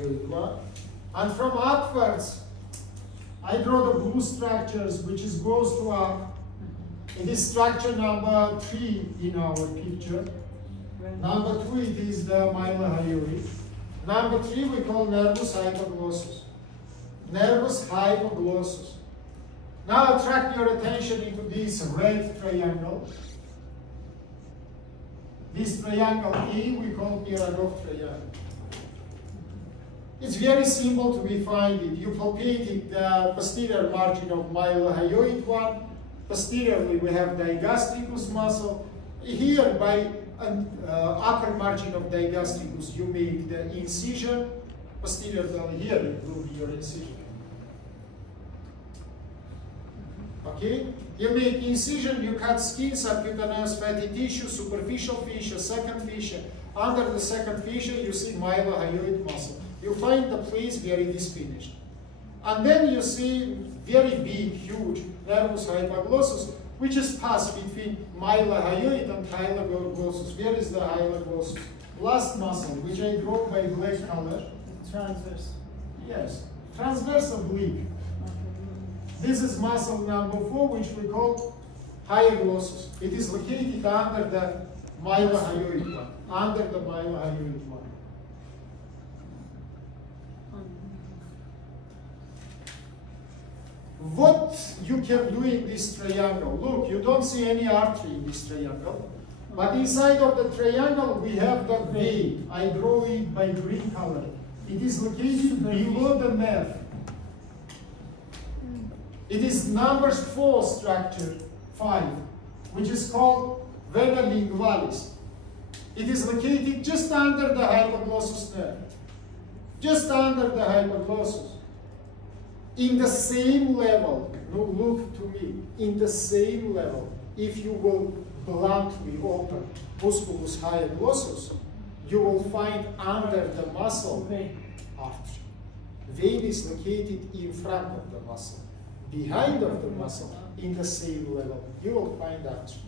hyoid 1. And from upwards, I draw the blue structures, which goes to up. It is structure number 3 in our picture. Number 2, it is the mylohyoid. Number 3, we call nervus hypoglossus. Nervus hypoglossus. Now attract your attention into this red triangle. This triangle E, we call Pirogov triangle. It's very simple to find it. You palpate the posterior margin of mylohyoid 1. Posteriorly, we have digastricus muscle. Here, by upper margin of digastricus, you make the incision. Posterior belly, here it will be your incision. Okay? You make incision, you cut skin, subcutaneous fatty tissue, superficial fissure, second fissure. Under the second fissure, you see mylohyoid muscle. You find the place where it is finished. And then you see very big, huge nervus hypoglossus, which is passed between mylohyoid and hypoglossus. Where is the hypoglossus? Last muscle, which I draw by black color. Transverse. Yes, transverse oblique. This is muscle number 4, which we call hyoglossus. It is located under the mylohyoid 1. Under the mylohyoid 1. What you can do in this triangle? Look, you don't see any artery in this triangle. But inside of the triangle, we have the vein. I draw it by green color. It is located below the nerve. It is number 4 structure, 5, which is called vena lingualis. It is located just under the hypoglossus nerve. Just under the hypoglossus. In the same level, look to me, in the same level, if you will bluntly open musculus hyoglossus, you will find under the muscle artery. Vein is located in front of the muscle. Behind of the muscle, in the same level, you will find artery.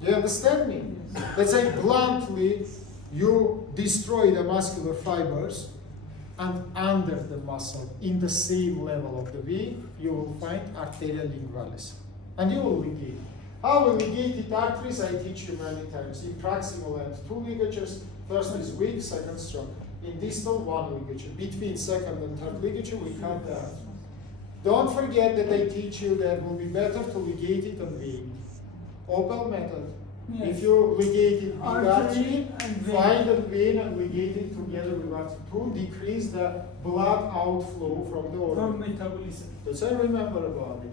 Do you understand me? Let's say bluntly, you destroy the muscular fibers, and under the muscle, in the same level of the vein, you will find arteria lingualis. And you will ligate. How we ligate arteries, I teach you many times. In proximal end, 2 ligatures. First is weak, second strong. In distal, 1 ligature. Between second and third ligature, we cut the artery. Don't forget that I teach you that it will be better to ligate it and vein. Opal method. Yes. If you ligate it with artery, find a vein and ligate it together with artery to decrease the blood outflow from the organ. From metabolism. That's what I remember about it.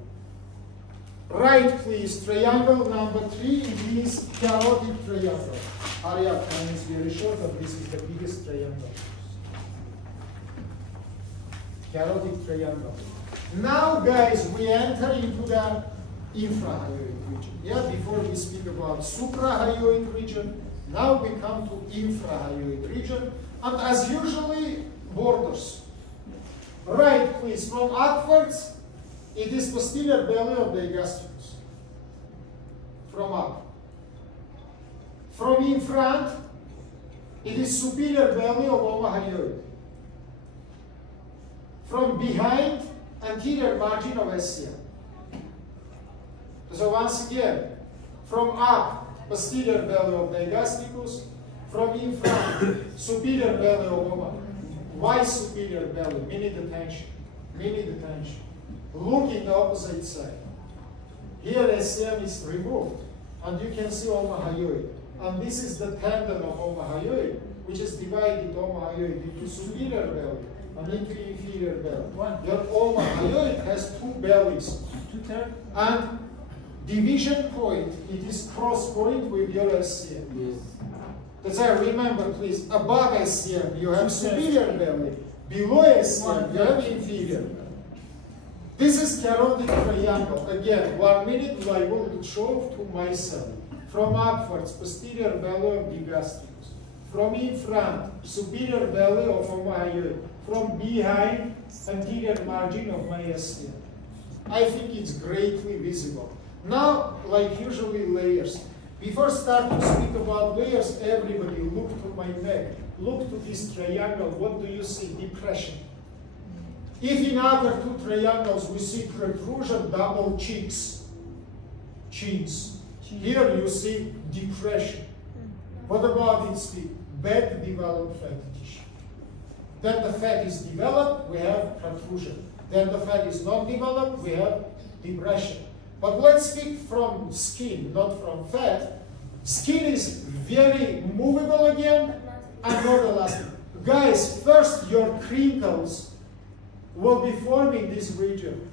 Right, please. Triangle number 3 is carotid triangle. Hurry up, time is very short, but this is the biggest triangle. Carotid triangle. Now, guys, we enter into the infrahyoid region. Yeah, before we speak about suprahyoid region, now we come to infrahyoid region, and as usually, borders. Right, please, from upwards, it is posterior belly of the gastricus. From up. From in front, it is superior belly of omohyoid. From behind, anterior margin of SCM. So once again, from up, posterior belly of digastricus, from in front, superior belly of omohyoid. Why superior belly? Mini detention. Mini detention. Look in the opposite side. Here SCM is removed, and you can see omohyoid. And this is the tendon of omohyoid, which is divided omohyoid into superior belly and into inferior belly. Your omohyoid has 2 bellies. And division point, it is cross point with your SCM. Yes. That's why remember, please, above SCM you have superior belly, below SCM you have inferior belly. This is carotid triangle. Again, 1 minute I will show to myself. From upwards, posterior belly of digastricus. From in front, superior belly of omohyoid. From behind, anterior margin of my SCM. I think it's greatly visible. Now, like usually, layers. Before start to speak about layers, everybody look to my neck. look to this triangle, what do you see? Depression. If in other two triangles we see protrusion, double cheeks, chins, here you see depression. What about its feet? Bad developed fatty tissue. Then the fat is developed, we have protrusion. Then the fat is not developed, we have depression. But let's speak from skin, not from fat. Skin is very movable again and not elastic. Guys, first your crinkles will be forming this region.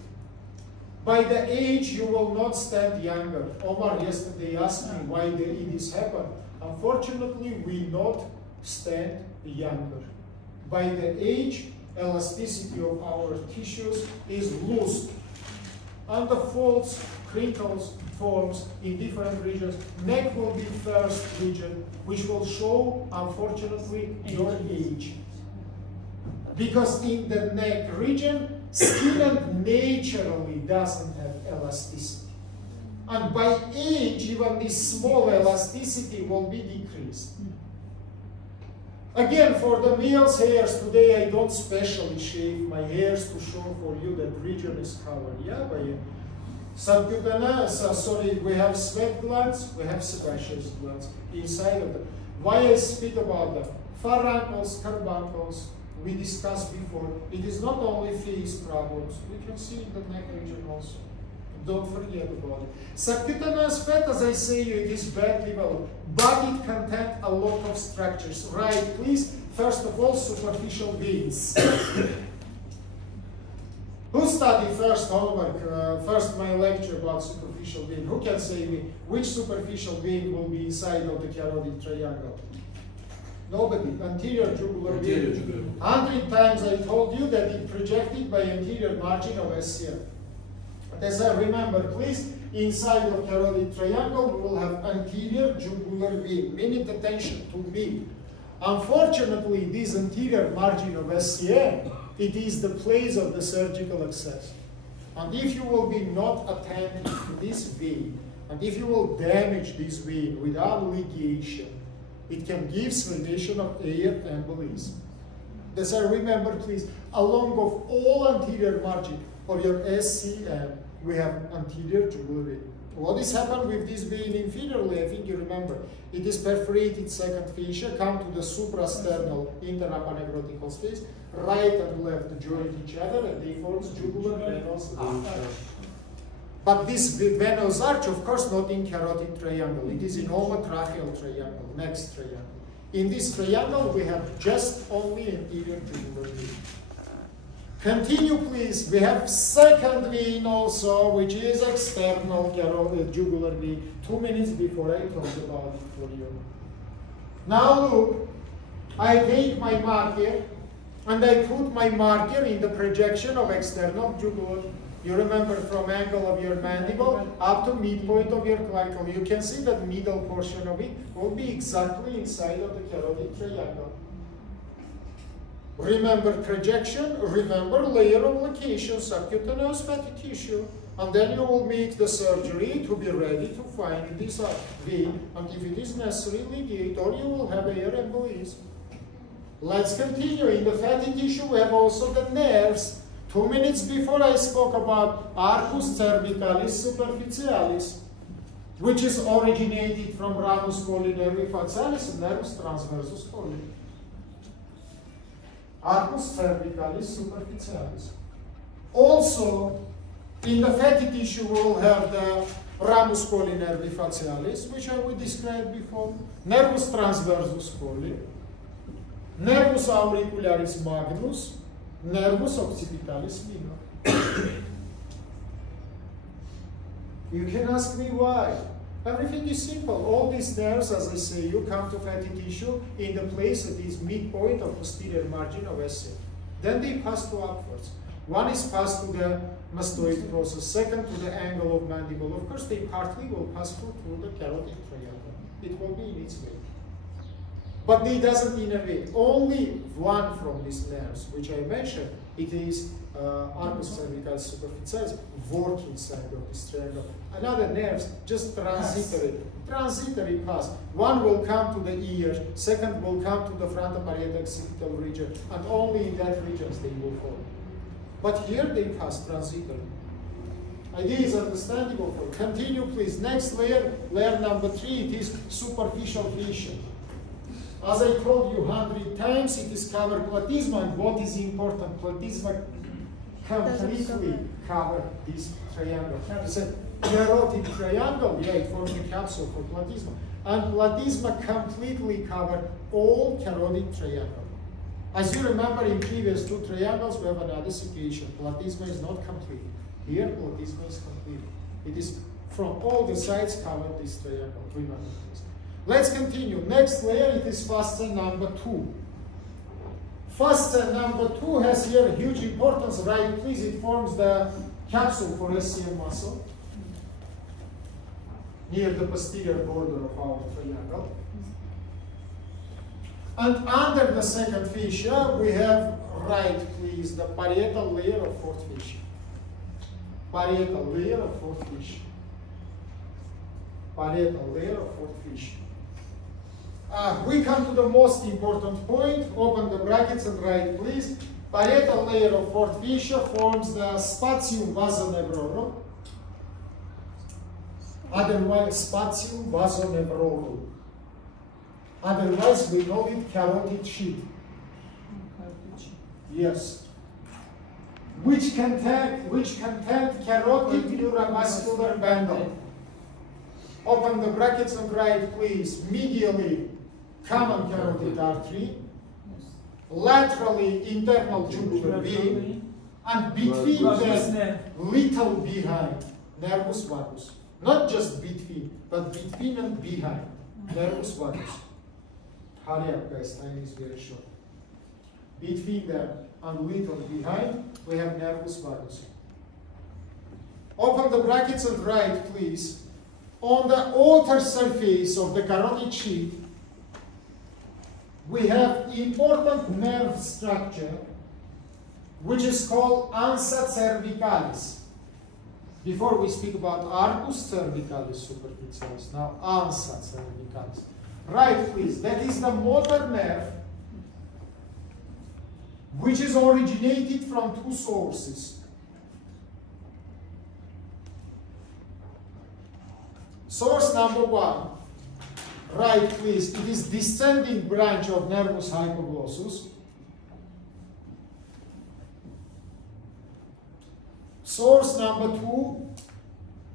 By the age, you will not stand younger. Omar yesterday asked me why this happened. Unfortunately, we not stand younger. By the age, elasticity of our tissues is loose. And the folds, crinkles, forms in different regions. Neck will be first region, which will show, unfortunately, your age. Because in the neck region, skin naturally doesn't have elasticity. And by age, even this small elasticity will be decreased. Again, for the male's hairs, today I don't specially shave my hairs to show for you that region is covered. Yeah, by subcutaneous, we have sweat glands, we have sebaceous glands inside of them. Why I speak about them? Furuncles, carbuncles, we discussed before. It is not only face problems, we can see in the neck region also. Don't forget about it. Subcutaneous fat, as I say, it is bad developed, but it contains a lot of structures. Right, please. First of all, superficial veins. Who studied first homework, first my lecture about superficial vein? Who can say me which superficial vein will be inside of the carotid triangle? Nobody. Anterior jugular vein. 100 times I told you that it projected by anterior margin of SCM. As I remember, please, inside of carotid triangle, we will have anterior jugular vein, meaning attention to me. Unfortunately, this anterior margin of SCM, it is the place of the surgical access. And if you will be not attentive to this vein, and if you will damage this vein without ligation, it can give stimulation of air embolism. As I remember, please, along of all anterior margin of your SCM, we have anterior jugular vein. What is happened with this vein inferiorly? I think you remember. It is perforated second fascia, come to the suprasternal interaponeurotic space, right and left join each other, and they form jugular venous arch. But this venous arch, of course, not in carotid triangle. It is in omotracheal triangle, next triangle. In this triangle, we have just only anterior jugular vein. Continue, please. We have second vein also, which is external carotid jugular vein. 2 minutes before I talk about it for you. Now look, I take my marker and I put my marker in the projection of external jugular. You remember from angle of your mandible up to midpoint of your clavicle. You can see that middle portion of it will be exactly inside of the carotid triangle. Remember projection, remember layer of location, subcutaneous fatty tissue, and then you will make the surgery to be ready to find this vein, and if it is necessary, ligate, or you will have air embolism. Let's continue. In the fatty tissue, we have also the nerves. 2 minutes before I spoke about arcus cervicalis superficialis, which is originated from ramus colli nervi facialis and nervus transversus colli. Arcus cervicalis superficialis. Also, in the fatty tissue, we will have the ramus colli nervi facialis, which I will describe before, nervus transversus colli, nervus auricularis magnus, nervus occipitalis minor. You can ask me why. Everything is simple. All these nerves, as I say, you come to fatty tissue in the place that is midpoint of posterior margin of SC. Then they pass to upwards. One is passed to the mastoid process, second to the angle of mandible. Of course, they partly will pass through the carotid triangle. It will be in its way. but it doesn't innervate. Only one from these nerves, which I mentioned, it is arcus cervicalis superficialis, working side of this triangle. Another nerves, just transitory pass. One will come to the ear, second will come to the frontoparietal occipital region, and only in that regions they will fall. But here they pass transitory. Idea is understandable for you. Continue, please. Next layer, layer number 3, it is superficial fascia. As I told you 100 times, it is covered platysma, and what is important, platysma completely cover this triangle. It's a carotid triangle, yeah, it forms the capsule for platysma. And platysma completely cover all carotid triangle. As you remember in previous 2 triangles, we have another situation. Platysma is not complete. Here, platysma is complete. It is from all the sides covered this triangle. Remember this. Let's continue. Next layer, it is fascia number 2. Fascia number 2 has here huge importance, right? Please, it forms the capsule for SCM muscle near the posterior border of our triangle. And under the second fascia, we have, right, please, the parietal layer of fourth fascia. Parietal layer of fourth fascia. Parietal layer of fourth fascia. We come to the most important point. Open the brackets and write, please. Parietal layer of fourth fascia forms the spatium vasonevrorum. Otherwise, spatium vasonevrorum. Otherwise, we call it carotid sheath. Yes. Which contain carotid neuromuscular bundle. Open the brackets and write, please. Medially, common carotid artery. Laterally, internal jugular vein. And between them, little behind, nervus vagus. Not just between, but between and behind, nervus vagus. Hurry up, guys, time is very short. Between them and little behind, we have nervus vagus. Open the brackets and write, please. On the outer surface of the carotid sheath, we have important nerve structure, which is called ansa cervicalis. Before we speak about arcus cervicalis superficialis, now ansa cervicalis. Right, please. That is the motor nerve, which is originated from 2 sources. Source number 1, right, please. It is descending branch of nervus hypoglossus. Source number 2,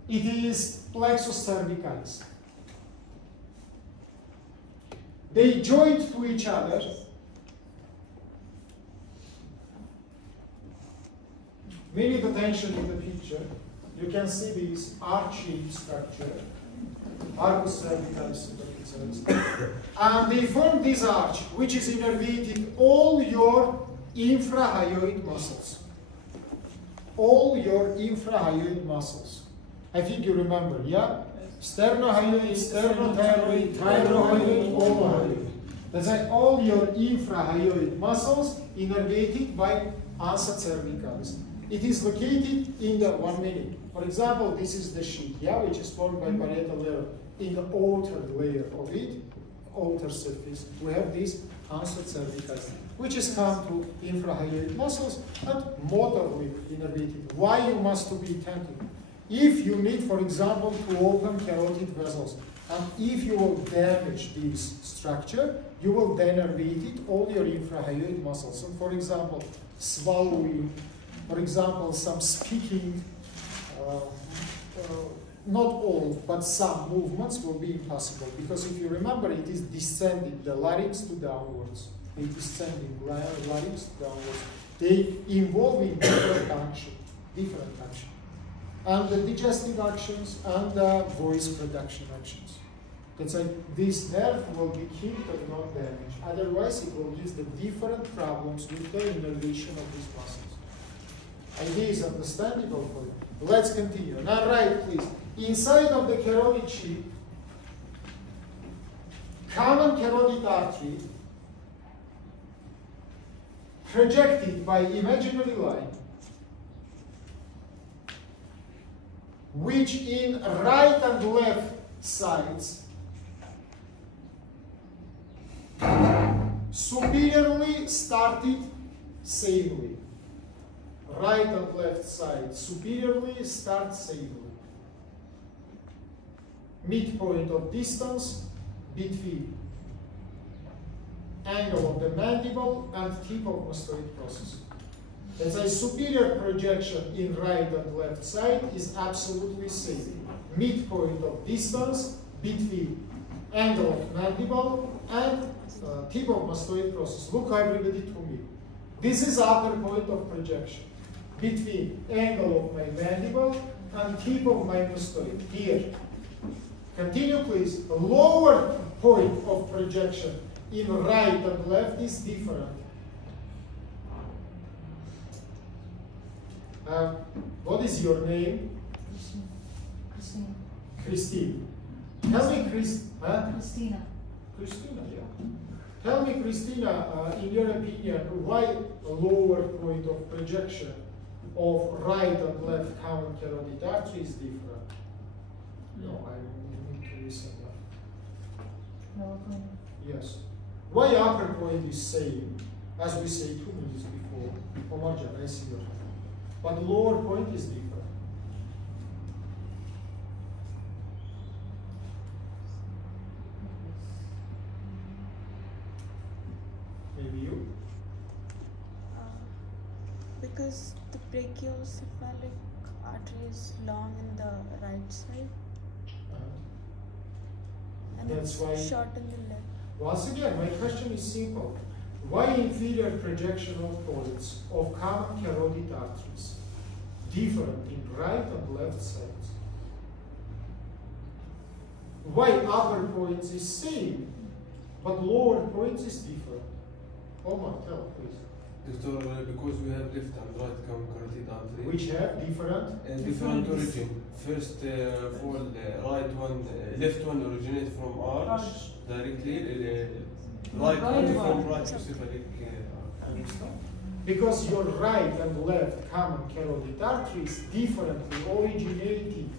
it is plexus cervicalis. They joined to each other. We need attention in the picture. You can see this arch-shaped structure, arcus cervicalis superficialis. And they form this arch, which is innervating all your infrahyoid muscles. All your infrahyoid muscles. I think you remember, yeah? Sternohyoid, sternothyroid, thyrohyoid, omohyoid. That's like all your infrahyoid muscles innervated by ansa cervicalis. It is located in the 1 minute. For example, this is the sheath, yeah, which is formed by parietal layer. In the outer layer of it, outer surface, we have this ansa cervicalis, which is come to infrahyoid muscles and motorly innervated. Why you must be attentive? If you need, for example, to open carotid vessels, and if you will damage this structure, you will denervate it, all your infrahyoid muscles. And for example, swallowing, for example, some speaking, not all, but some movements will be impossible. Because if you remember, it is descending the larynx to downwards. They descending larynx to downwards. They involving different action. And the digestive actions and the voice production actions. That's why this nerve will be kept and not damaged. Otherwise, it will give the different problems with the innervation of these muscles. Idea is understandable for you. Let's continue. Now, right, please. Inside of the carotid sheath, common carotid artery projected by imaginary line, which in right and left sides superiorly started samely. Right and left side superiorly start samely. Midpoint of distance between angle of the mandible and tip of mastoid process. As a superior projection in right and left side is absolutely same. Midpoint of distance between angle of mandible and tip of mastoid process. Look everybody to me. This is upper point of projection between angle of my mandible and tip of my mastoid. Here. Continue please. A lower point of projection in right and left is different. What is your name? Christine. Christine. Tell me, Christina. Christina, yeah. Tell me, Christina, in your opinion, why a lower point of projection of right and left common carotid artery is different? No, I need to listen now. Lower point. Yes. Why upper point is same, as we say 2 minutes before? Homogeneous, I see your hand. But lower point is different. Maybe you? Because the brachiocephalic artery is long in the right side and That's it's why. short in the left. Once again, my question is simple. Why inferior projectional points of common carotid arteries different in right and left sides? Why upper points is same, but lower points is different? Omar, tell please. Doctor, because we have left and right common carotid artery. Which have different? Different origin. First, for the right one, left one originates from arch directly. Right one from brachiocephalic artery. Because your right and left common carotid arteries differently originated.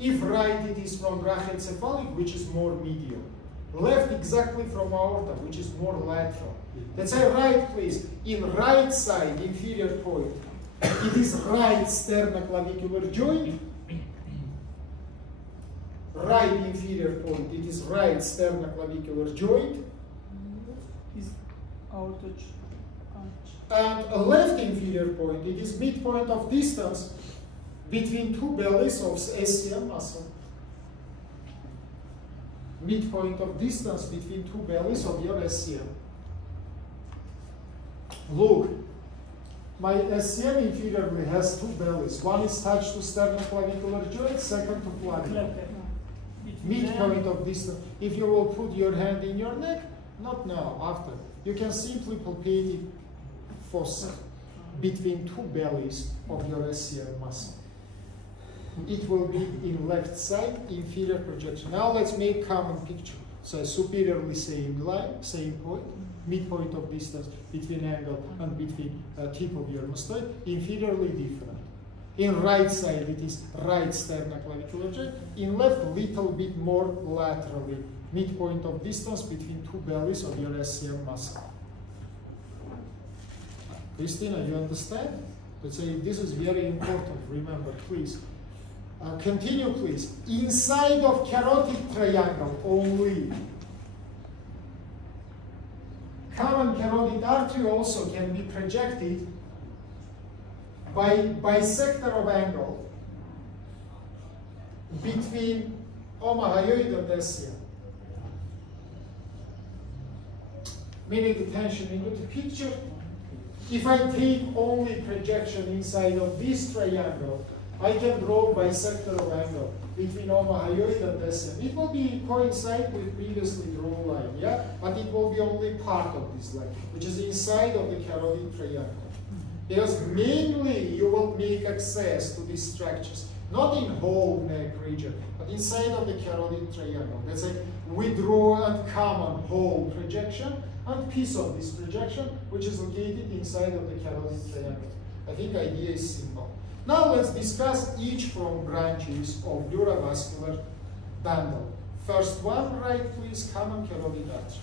If right, it is from brachiocephalic, which is more medial. Left exactly from aorta, which is more lateral. Let's say right, please. In right side, inferior point, it is right sternoclavicular joint. Right inferior point, it is right sternoclavicular joint. Is aorta arch. And a left inferior point, it is midpoint of distance between two bellies of SCM muscle. Midpoint of distance between two bellies of your SCM. Look, my SCM inferiorly has two bellies. One is attached to sternoclavicular joint, second to clavicle. Midpoint of distance. If you will put your hand in your neck, not now, after. You can simply palpate it fossa between two bellies of your SCM muscle. It will be in left side, inferior projection. Now let's make common picture. So superiorly same line, same point, midpoint of distance between angle and between tip of your mastoid, inferiorly different. In right side, it is right sternoclavicular joint. In left, little bit more laterally, midpoint of distance between two bellies of your SCM muscle. Christina, you understand? Let's say this is very important. Remember, please. Continue, please. Inside of carotid triangle only. Common carotid artery also can be projected by bisector of angle between omohyoid and SCM. Meaning attention into the picture. If I take only projection inside of this triangle, I can draw bisector of angle between omohyoid and SCM. It will be coincide with previously drawn line, yeah? But it will be only part of this line, which is inside of the carotid triangle. Because mainly you will make access to these structures, not in whole neck region, but inside of the carotid triangle. That's a withdraw and common whole projection and piece of this projection, which is located inside of the carotid triangle. I think the idea is simple. Now let's discuss each from branches of neurovascular bundle. First one, right please, common carotid artery.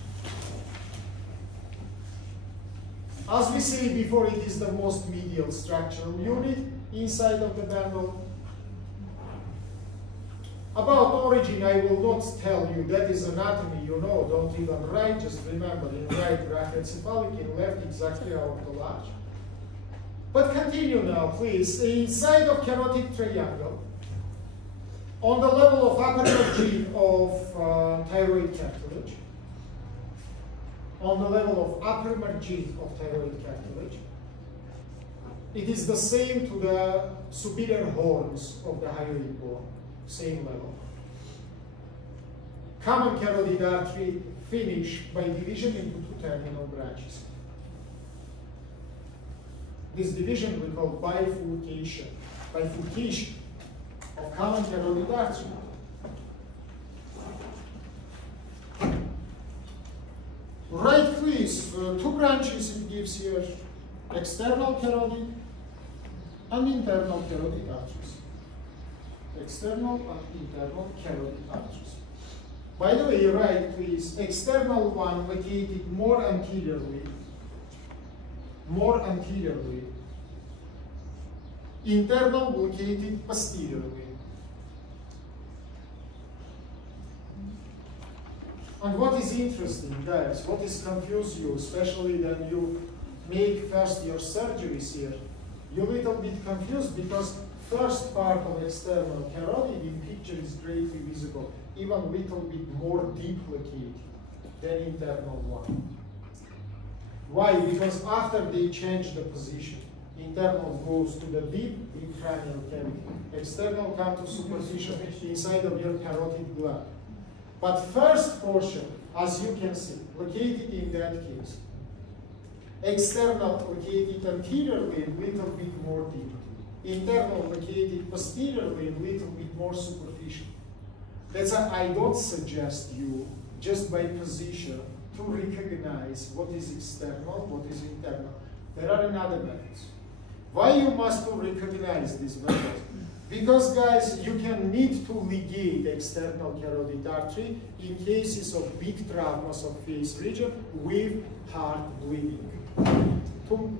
As we said before, it is the most medial structural unit inside of the bundle. About origin, I will not tell you. That is anatomy, you know. Don't even write. Just remember, in right brachiocephalic, in left exactly aortolarge. But continue now, please. Inside of carotid triangle, on the level of upper margin of thyroid cartilage, on the level of upper margin of thyroid cartilage, it is the same to the superior horns of the hyoid bone, same level. Common carotid artery finish by division into two terminal branches. This division we call bifurcation. Bifurcation of common carotid artery. Right, please. Two branches it gives here: external carotid and internal carotid arteries. External and internal carotid arteries. By the way, right, please. External one located more anteriorly. Internal located posteriorly. And what is interesting, guys, what is confuse you, especially when you make first your surgeries here, you're a little bit confused because first part of external carotid in picture is greatly visible, even a little bit more deep located than internal one. Why? Because after they change the position, internal goes to the deep cranial cavity, external come to superficial inside of your carotid gland. But first portion, as you can see, located in that case, external located anteriorly a little bit more deep, internal located posteriorly a little bit more superficial. That's why I don't suggest you, just by position, to recognize what is external, what is internal. There are another methods. Why you must recognize these methods? Because, guys, you can need to ligate external carotid artery in cases of big traumas of face region with heart bleeding.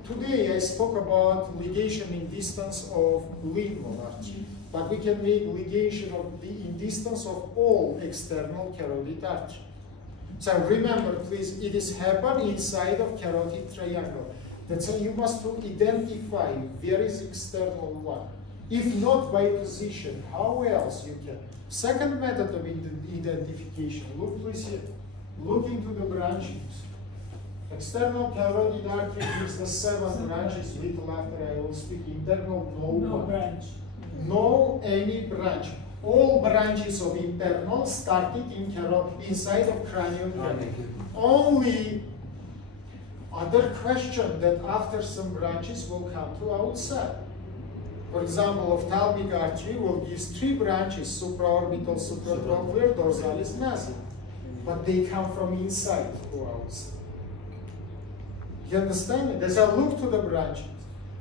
Today I spoke about ligation in distance of lingual artery, but we can make ligation of the in distance of all external carotid artery. So remember, please, it is happen inside of carotid triangle. That's why you must identify where is external one. If not by position, how else you can? Second method of identification. Look, please here. Look into the branches. External carotid artery gives the 7 branches. Little after I will speak. Internal, no branch. No any branch. All branches of internal started in inside of cranial cavity. Only other question that after some branches will come to outside. For example, ophthalmic artery will give 3 branches: supraorbital, supratrochlear, dorsalis, nasal. But they come from inside to outside. You understand it? As I look to the branches.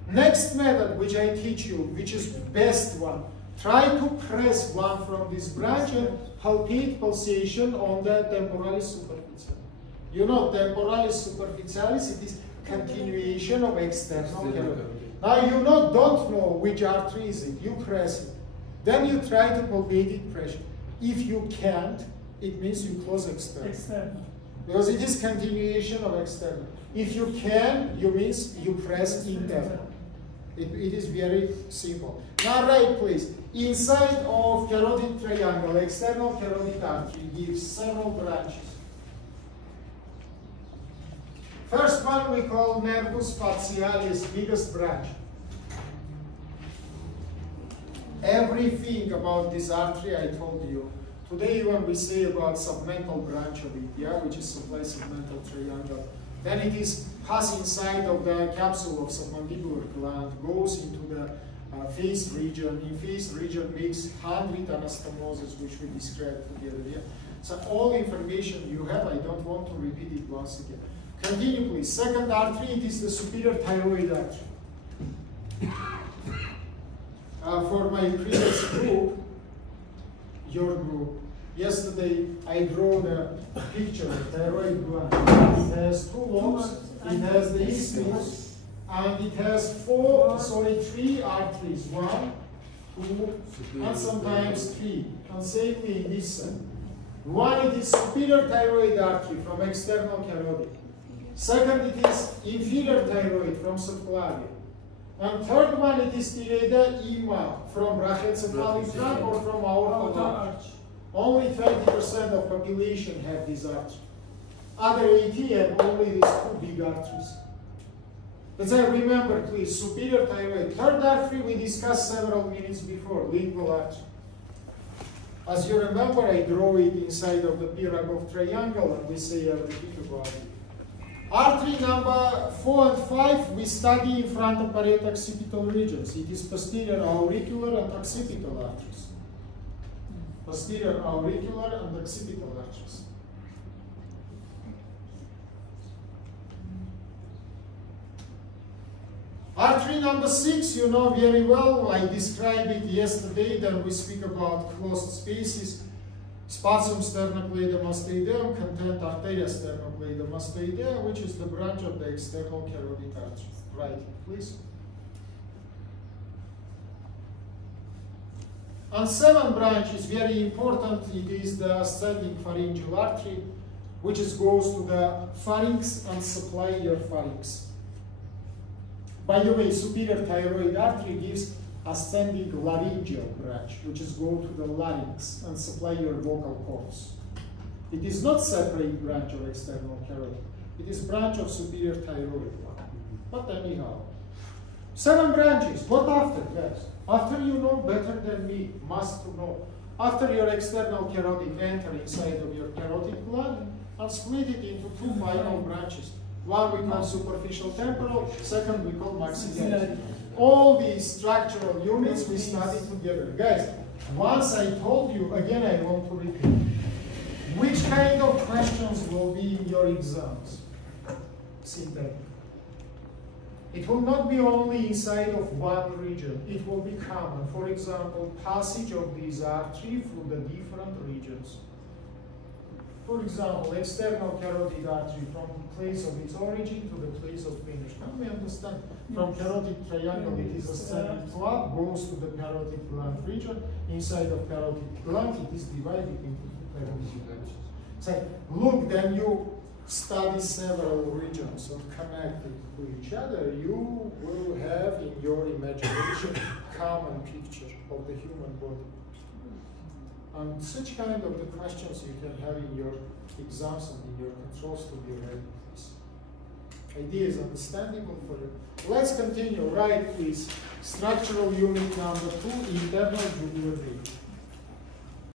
Next method, which I teach you, which is best one, try to press one from this branch and palpate pulsation on the temporalis superficialis. You know, temporalis superficialis, it is continuation of external carotid. Now you don't know which artery is it. You press it. Then you try to palpate it pressure. If you can't, it means you close external. Because it is continuation of external. If you can, you means you press internal. It is very simple. Now right, please. Inside of carotid triangle, external carotid artery gives several branches. First one we call nervus facialis, biggest branch. Everything about this artery I told you. Today when we say about submental branch of it, yeah, which is supplies submental triangle, then it is pass inside of the capsule of submandibular gland, goes into the face region. In face region makes 100 anastomoses, which we described together here. So all information you have, I don't want to repeat it once again. Continue, please. Second artery, it is the superior thyroid artery. For my previous group, your group, yesterday I drew the picture of thyroid gland. It has two lobes, it has the isthmus, and it has three arteries. 1, 2, and sometimes 3. And same way in this side. One, it is superior thyroid artery from external carotid. Second, it is inferior thyroid from subclavian. And third one, it is thyroida ima from brachycephalic trunk or from aortic arch. Only 20% of population have this arch. Other 80 have only these two big arteries. Let's say, remember, please, superior thyroid. Third artery we discussed several minutes before, lingual artery. As you remember, I draw it inside of the Pirogov triangle, and we say everything about it. Artery number 4 and 5, we study in front of parietal occipital regions. It is posterior auricular and occipital arteries. Posterior auricular and occipital arteries. Artery number 6, you know very well. I described it yesterday. Then we speak about closed spaces. Spatium sternocleidomastoideum, content arteria sternocleidomastoidea, which is the branch of the external carotid artery. Right, please. And 7th branch is very important. It is the ascending pharyngeal artery, which goes to the pharynx and supply your pharynx. By the way, superior thyroid artery gives ascending laryngeal branch, which go to the larynx and supply your vocal cords. It is not separate branch of external carotid. It is branch of superior thyroid. But anyhow, 7 branches. What after, guys? After you know better than me, must know. After your external carotid enter inside of your carotid gland and split it into 2 final branches. One we call superficial temporal, second we call maxillary. All these structural units we study together. Guys, once I told you, again I want to repeat. Which kind of questions will be in your exams? Synthetic. It will not be only inside of one region. It will be common. For example, passage of these artery through the different regions. For example, external carotid artery from the place of its origin to the place of finish. Can we understand? From carotid triangle, it is ascending to up, goes to the carotid gland region. Inside of carotid gland, it is divided into 2 carotid branches. So, look, then you study several regions and connected to each other. You will have in your imagination common picture of the human body. And such kind of the questions you can have in your exams and in your controls to be ready. Idea is understandable for you. Let's continue. Right, please. Structural unit number 2, internal jugular vein.